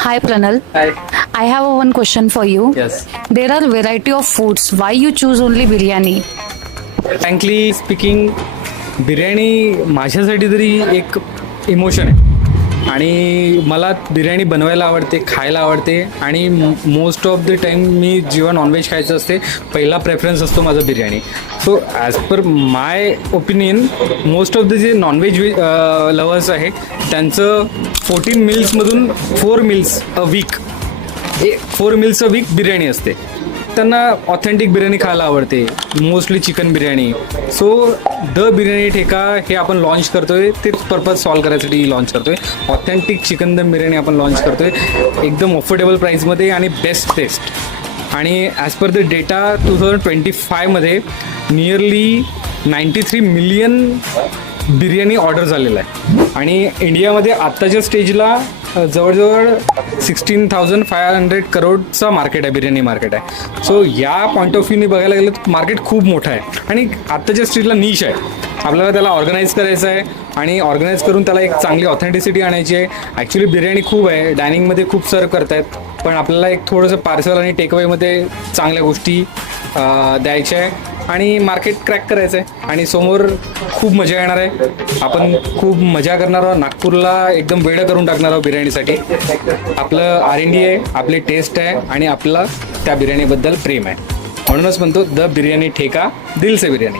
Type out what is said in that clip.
Hi Pranal. Hi. I have one question for you. Yes. There are variety of foods. Why you choose only biryani? Frankly speaking biryani माझ्यासाठी तरी एक emotion आहे आणि मला बिर्याणी बनवायला आवडते, खायला आवडते आणि मोस्ट ऑफ द टाईम मी जेव्हा नॉनव्हेज खायचं असते पहिला प्रेफरन्स असतो माझा biryani. So as per my opinion most of the जे नॉनव्हेज लवर्स आहे त्यांचं 14 मील्समधून 4 meals a week 4 meals a week biryani असते. त्यांना ऑथेंटिक बिर्याणी खायला आवडते, mostly chicken biryani. So the biryani ठेका हे आपण लॉन्च करतोय, तेच पर्पज सॉल्व करायसाठी लॉन्च करतोय. ऑथेंटिक चिकन दम बिर्याणी आपण लॉन्च करतोय एकदम अफोर्डेबल प्राईसमध्ये आणि बेस्ट टेस्ट. आणि ॲज पर द डेटा 2025मध्ये नियरली 93 मिलियन बिर्याणी ऑर्डर झालेला आहे आणि इंडियामध्ये आत्ताच्या स्टेजला जवळजवळ 16,500 करोडचा मार्केट आहे, बिर्याणी मार्केट आहे. सो या पॉईंट ऑफ व्ह्यूने बघायला गेलं तर मार्केट खूप मोठं आहे आणि आत्ताच्या स्टेजला नीश आहे. आपल्याला त्याला ऑर्गनाईज करायचं आहे आणि ऑर्गनाईज करून त्याला एक चांगली ऑथेंटिसिटी आणायची आहे. ॲक्च्युली बिर्याणी खूप आहे, डायनिंगमध्ये खूप सर्व करतायत, पण आपल्याला एक थोडंसं पार्सल आणि टेकअवेमध्ये चांगल्या गोष्टी द्यायच्या आहे आणि मार्केट क्रॅक करायचं आहे आणि समोर खूप मजा येणार आहे. आपण खूप मजा करणार आहोत, नागपूरला एकदम वेडं करून टाकणार आहोत बिर्याणीसाठी. आपलं R&D आहे, आपली टेस्ट आहे आणि आपलं त्या बिर्याणीबद्दल प्रेम आहे. म्हणूनच म्हणतो द बिर्याणी ठेका दिल से बिर्याणी.